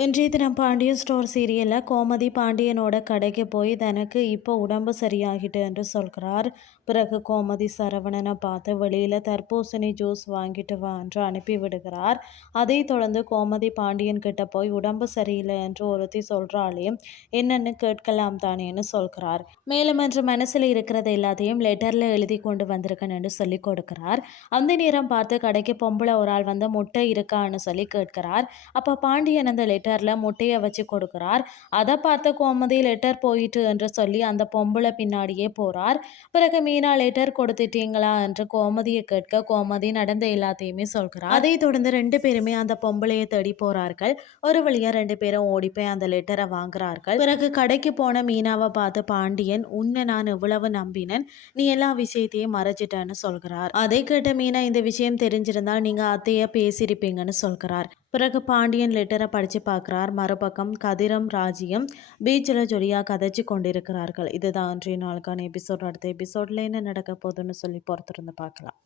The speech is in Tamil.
நேரம் பாண்டியன் ஸ்டோர் சீரியலில் கோமதி பாண்டியனோட கடைக்கு போய் தனக்கு இப்போ உடம்பு சரியாகிட்டு என்று சொல்கிறார். பிறகு கோமதி சரவணனை பார்த்து வெளியில் தர்பூசணி ஜூஸ் வாங்கிட்டு வா என்று அனுப்பி விடுகிறார். அதைத் தொடர்ந்து கோமதி பாண்டியன் கிட்ட போய் உடம்பு சரியில்லை என்று ஒருத்தி சொல்கிறாளே என்னன்னு கேட்கலாம் தானேன்னு சொல்கிறார். மேலும் என்று மனசில் இருக்கிறது எல்லாத்தையும் லெட்டரில் எழுதி கொண்டு வந்திருக்கேன் என்று சொல்லி கொடுக்கிறார். அந்த நேரம் பார்த்து கடைக்கு பொம்பளை ஒரு ஆள் வந்து முட்டை இருக்கான்னு சொல்லி கேட்கிறார். அப்போ பாண்டியன் அந்த லெட்டர் லெட்டரில் முட்டையை வச்சு கொடுக்குறார். அதை பார்த்த கோமதி லெட்டர் போயிட்டு என்று சொல்லி அந்த பொம்பளை பின்னாடியே போகிறார் பிறகு மீனா லெட்டர் கொடுத்துட்டீங்களா? என்று கோமதியை கேட்க கோமதி நடந்த எல்லாத்தையுமே சொல்கிறார். அதை தொடர்ந்து ரெண்டு பேருமே அந்த பொம்பளையை தேடி போகிறார்கள் ஒரு வழியாக ரெண்டு பேரும் ஓடி போய் அந்த லெட்டரை வாங்குறார்கள். பிறகு கடைக்கு போன மீனாவை பார்த்து பாண்டியன் உன்னை நான் இவ்வளவு நம்பினேன். நீ எல்லா விஷயத்தையும் மறைச்சிட்டேன்னு சொல்கிறார். அதை கேட்ட மீனா இந்த விஷயம் தெரிஞ்சிருந்தால் நீங்கள் அத்தையை பேசியிருப்பீங்கன்னு சொல்கிறார். பிறகு பாண்டியன் லெட்டரை படித்து பார்க்குறார். மறுபக்கம் கதிரம் ராஜியம் பீச்சில் ஜொலியாக கதைச்சு கொண்டிருக்கிறார்கள். இதுதான் அன்றைய நாளுக்கான எபிசோட் அடுத்த எபிசோடில் என்ன நடக்க போகுதுன்னு சொல்லி பொறுத்திருந்து பார்க்கலாம்.